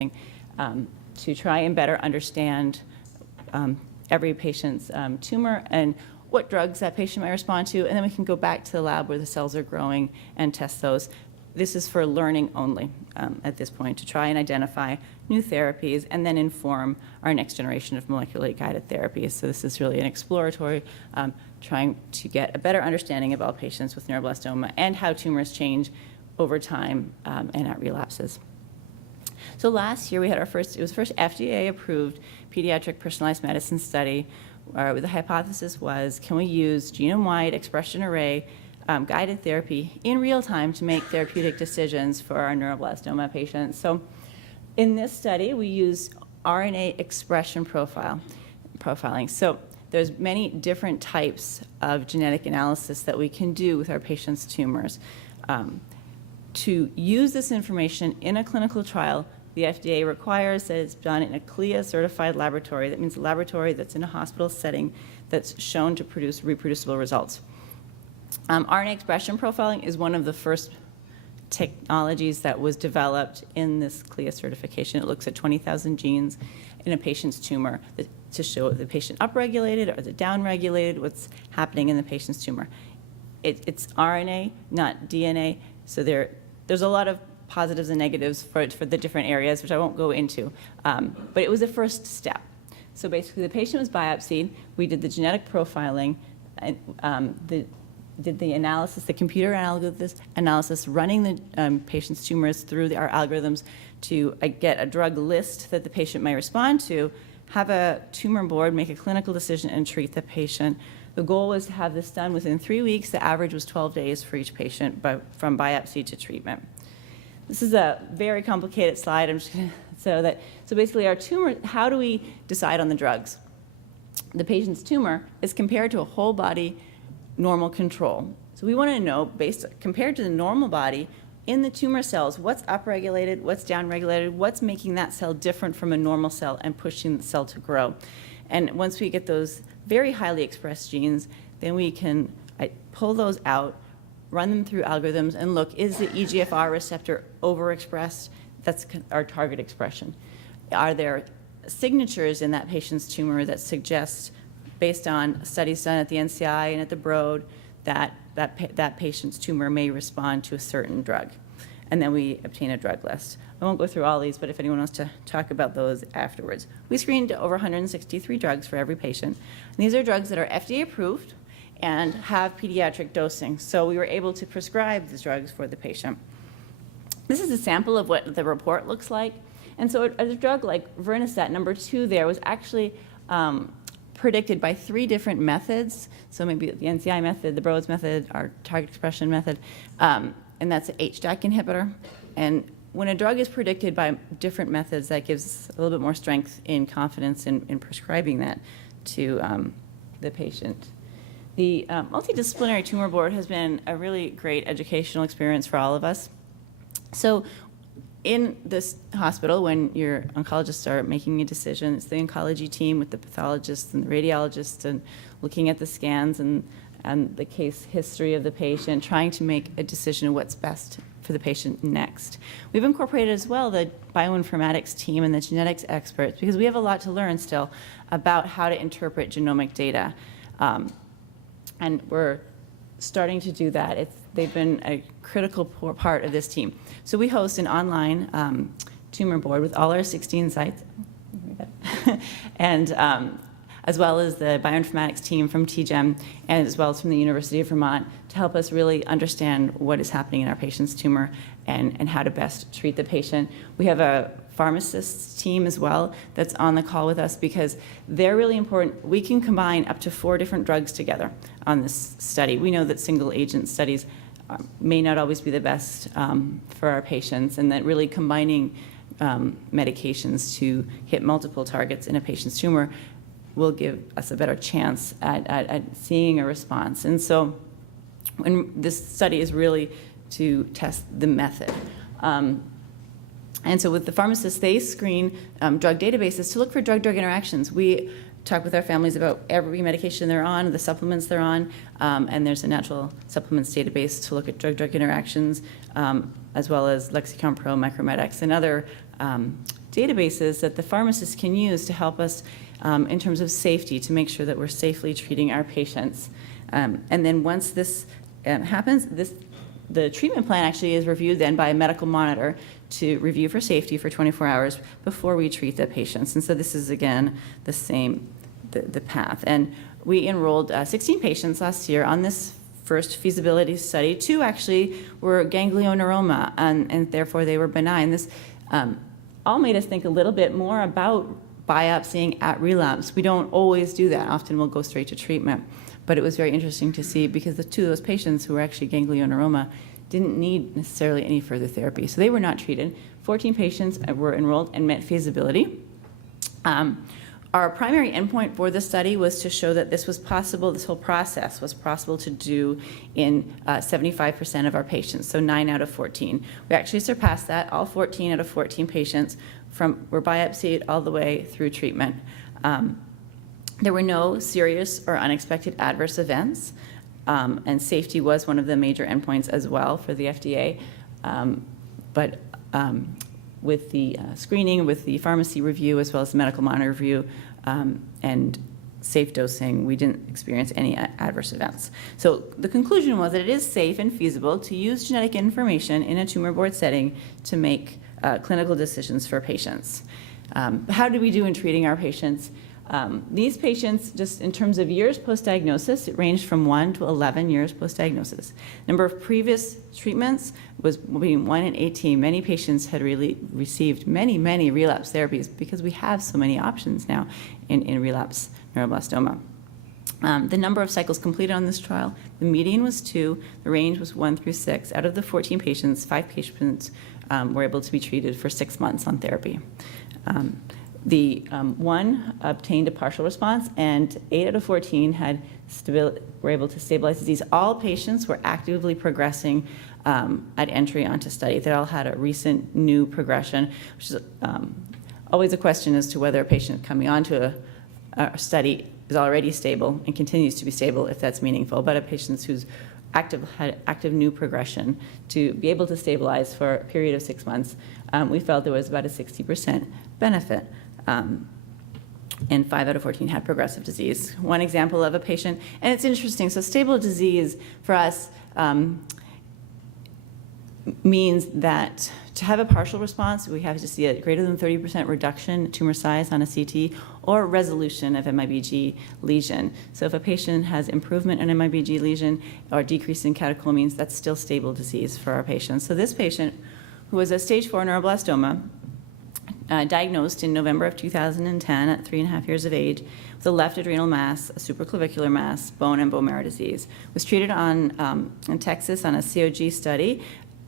to try and better understand every patient's tumor and what drugs that patient might respond to, and then we can go back to the lab where the cells are growing and test those. This is for learning only at this point, to try and identify new therapies and then inform our next generation of molecularly guided therapies. So this is really an exploratory, trying to get a better understanding of all patients with neuroblastoma and how tumors change over time and at relapses. So last year we had it was the first FDA-approved pediatric personalized medicine study where the hypothesis was, can we use genome-wide expression array guided therapy in real time to make therapeutic decisions for our neuroblastoma patients. So in this study, we use RNA expression profiling. So there's many different types of genetic analysis that we can do with our patients' tumors. To use this information in a clinical trial, the FDA requires that it's done in a CLIA-certified laboratory. That means a laboratory that's in a hospital setting that's shown to produce reproducible results. RNA expression profiling is one of the first technologies that was developed in this CLIA certification. It looks at 20,000 genes in a patient's tumor to show if the patient upregulated or is it downregulated, what's happening in the patient's tumor. It's RNA, not DNA, so there's a lot of positives and negatives for the different areas, which I won't go into, but it was the first step. So basically the patient was biopsied, we did the genetic profiling, did the analysis, the computer analysis, running the patient's tumors through our algorithms to get a drug list that the patient may respond to, have a tumor board, make a clinical decision, and treat the patient. The goal was to have this done within 3 weeks. The average was 12 days for each patient from biopsy to treatment. This is a very complicated slide. So basically our tumor, how do we decide on the drugs? The patient's tumor is compared to a whole body normal control. So we want to know, compared to the normal body, in the tumor cells, what's upregulated, what's downregulated, what's making that cell different from a normal cell and pushing the cell to grow. And once we get those very highly expressed genes, then we can pull those out, run them through algorithms, and look, is the EGFR receptor overexpressed? That's our target expression. Are there signatures in that patient's tumor that suggest, based on studies done at the NCI and at the Broad, that patient's tumor may respond to a certain drug? And then we obtain a drug list. I won't go through all these, but if anyone wants to talk about those afterwards. We screened over 163 drugs for every patient. And these are drugs that are FDA approved and have pediatric dosing. So we were able to prescribe these drugs for the patient. This is a sample of what the report looks like. And so a drug like Vernistat, number 2 there, was actually predicted by 3 different methods. So maybe the NCI method, the Broad's method, our target expression method, and that's an HDAC inhibitor. And when a drug is predicted by different methods, that gives a little bit more strength in confidence in prescribing that to the patient. The Multidisciplinary Tumor Board has been a really great educational experience for all of us. So in this hospital, when your oncologists are making a decision, it's the oncology team with the pathologists and the radiologists and looking at the scans and the case history of the patient, trying to make a decision of what's best for the patient next. We've incorporated as well the bioinformatics team and the genetics experts because we have a lot to learn still about how to interpret genomic data. And we're starting to do that. They've been a critical part of this team. So we host an online tumor board with all our 16 sites, and as well as the bioinformatics team from TGEM, and as well as from the University of Vermont, to help us really understand what is happening in our patient's tumor and how to best treat the patient. We have a pharmacists team as well that's on the call with us because they're really important. We can combine up to 4 different drugs together on this study. We know that single agent studies may not always be the best for our patients, and that really combining medications to hit multiple targets in a patient's tumor will give us a better chance at seeing a response. And so when this study is really to test the method. And so with the pharmacists, they screen drug databases to look for drug-drug interactions. We talk with our families about every medication they're on, the supplements they're on, and there's a natural supplements database to look at drug-drug interactions, as well as Lexicon Pro, Micromedex, and other databases that the pharmacists can use to help us in terms of safety, to make sure that we're safely treating our patients. And then once this happens, the treatment plan actually is reviewed then by a medical monitor to review for safety for 24 hours before we treat the patients. And so this is, again, the same, the path. And we enrolled 16 patients last year on this first feasibility study. 2 actually were ganglioneuroma, and therefore they were benign. This all made us think a little bit more about biopsying at relapse. We don't always do that. Often we'll go straight to treatment. But it was very interesting to see because the 2 of those patients who were actually ganglioneuroma didn't need necessarily any further therapy. So they were not treated. 14 patients were enrolled and met feasibility. Our primary endpoint for the study was to show that this was possible, this whole process was possible to do in 75% of our patients, so 9 out of 14. We actually surpassed that. All 14 out of 14 patients were biopsied all the way through treatment. There were no serious or unexpected adverse events, and safety was one of the major endpoints as well for the FDA. But with the screening, with the pharmacy review, as well as the medical monitor review, and safe dosing, we didn't experience any adverse events. So the conclusion was that it is safe and feasible to use genetic information in a tumor board setting to make clinical decisions for patients. How did we do in treating our patients? These patients, just in terms of years post-diagnosis, it ranged from 1 to 11 years post-diagnosis. Number of previous treatments was between 1 and 18. Many patients had really received many, many relapse therapies because we have so many options now in relapse neuroblastoma. The number of cycles completed on this trial, the median was 2, the range was 1 through 6. Out of the 14 patients, 5 patients were able to be treated for 6 months on therapy. The 1 obtained a partial response, and 8 out of 14 were able to stabilize disease. All patients were actively progressing at entry onto study. They all had a recent new progression, which is always a question as to whether a patient coming onto a study is already stable and continues to be stable, if that's meaningful. But a patient who's had active new progression, to be able to stabilize for a period of 6 months, we felt there was about a 60% benefit. And 5 out of 14 had progressive disease. One example of a patient, and it's interesting, so stable disease for us means that to have a partial response, we have to see a greater than 30% reduction in tumor size on a CT or resolution of MIBG lesion. So if a patient has improvement in MIBG lesion or decrease in catecholamines, that's still stable disease for our patients. So this patient, who was a stage 4 neuroblastoma, diagnosed in November of 2010 at 3.5 years of age with a left adrenal mass, a supraclavicular mass, bone and bone marrow disease. Was treated in Texas on a COG study,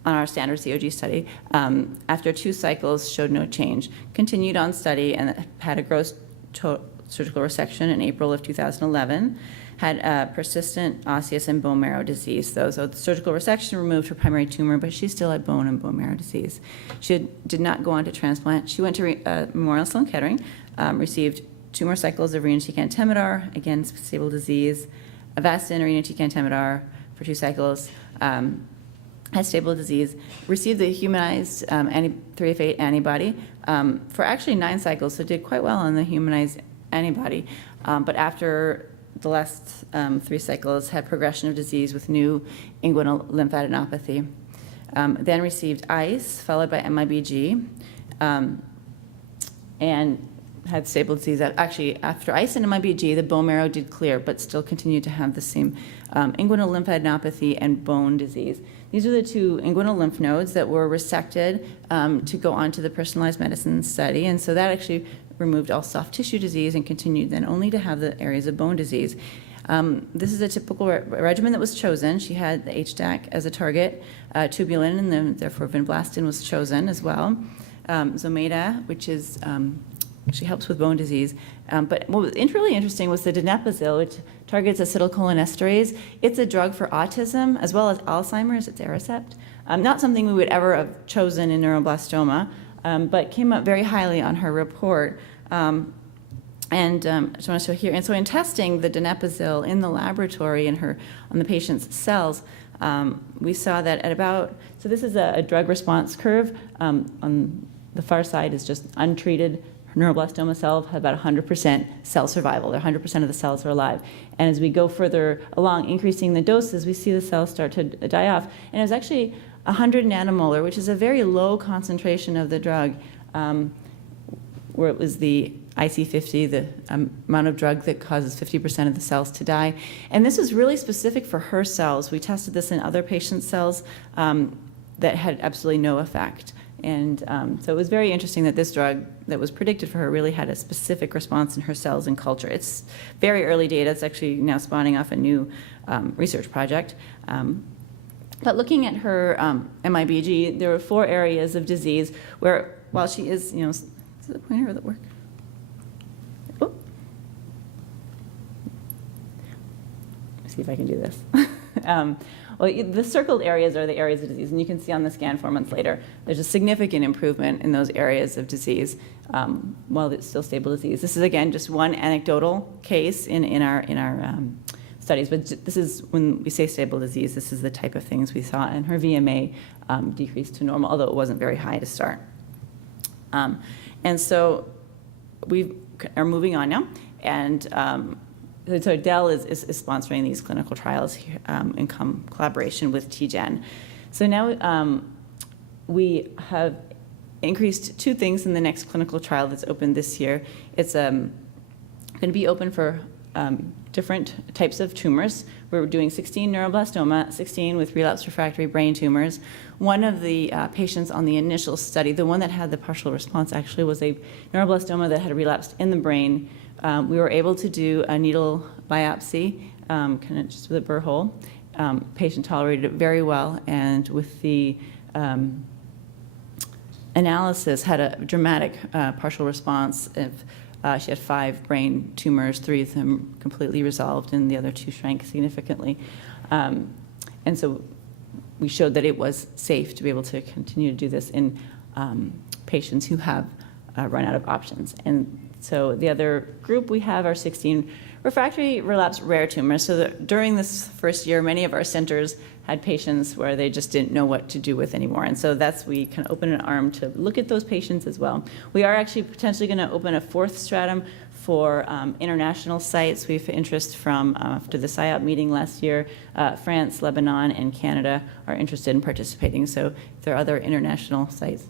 on our standard COG study. After 2 cycles, showed no change. Continued on study and had a gross surgical resection in April of 2011. Had persistent osseous and bone marrow disease, though. So the surgical resection removed her primary tumor, but she still had bone and bone marrow disease. She did not go on to transplant. She went to Memorial Sloan Kettering, received 2 more cycles of irinotecan temodar, again, stable disease, Avastin, irinotecan temodar for 2 cycles, had stable disease, received the humanized 3F8 antibody for actually 9 cycles, so did quite well on the humanized antibody. But after the last 3 cycles, had progression of disease with new inguinal lymphadenopathy. Then received ICE, followed by MIBG, and had stable disease. Actually, after ICE and MIBG, the bone marrow did clear, but still continued to have the same inguinal lymphadenopathy and bone disease. These are the 2 inguinal lymph nodes that were resected to go on to the personalized medicine study, and so that actually removed all soft tissue disease and continued then only to have the areas of bone disease. This is a typical regimen that was chosen. She had the HDAC as a target, tubulin, and then therefore vinblastine was chosen as well. Zometa, which is actually helps with bone disease. But what was really interesting was the donepezil, which targets acetylcholinesterase. It's a drug for autism as well as Alzheimer's. It's Aricept. Not something we would ever have chosen in neuroblastoma, but came up very highly on her report. I just want to show here. And so in testing the donepezil in the laboratory on the patient's cells, we saw that at about, so this is a drug response curve on The far side is just untreated neuroblastoma cells have about 100% cell survival. 100% of the cells are alive. And as we go further along, increasing the doses, we see the cells start to die off. And it was actually 100 nanomolar, which is a very low concentration of the drug, where it was the IC50, the amount of drug that causes 50% of the cells to die. And this was really specific for her cells. We tested this in other patients' cells that had absolutely no effect. And so it was very interesting that this drug that was predicted for her really had a specific response in her cells and culture. It's very early data. It's actually now spawning off a new research project. But looking at her MIBG, there were 4 areas of disease where, while she is, is it the pointer that work? Oh. Let's see if I can do this. Well, the circled areas are the areas of disease, and you can see on the scan 4 months later, there's a significant improvement in those areas of disease while it's still stable disease. This is, again, just one anecdotal case in our studies, but this is, when we say stable disease, this is the type of things we saw, and her VMA decreased to normal, although it wasn't very high to start. And so we are moving on now, and so Dell is sponsoring these clinical trials in collaboration with TGen. So now we have increased 2 things in the next clinical trial that's open this year. It's going to be open for different types of tumors. We're doing 16 neuroblastoma, 16 with relapsed refractory brain tumors. One of the patients on the initial study, the one that had the partial response, actually was a neuroblastoma that had relapsed in the brain. We were able to do a needle biopsy, kind of just with a burr hole. Patient tolerated it very well, and with the analysis had a dramatic partial response. She had 5 brain tumors, 3 of them completely resolved, and the other 2 shrank significantly. And so we showed that it was safe to be able to continue to do this in patients who have run out of options. And so the other group we have are 16 refractory relapse rare tumors. So during this first year, many of our centers had patients where they just didn't know what to do with anymore. And so we kind of open an arm to look at those patients as well. We are actually potentially going to open a 4th stratum for international sites. We have interest from, after the SIOP meeting last year, France, Lebanon, and Canada are interested in participating. So if there are other international sites,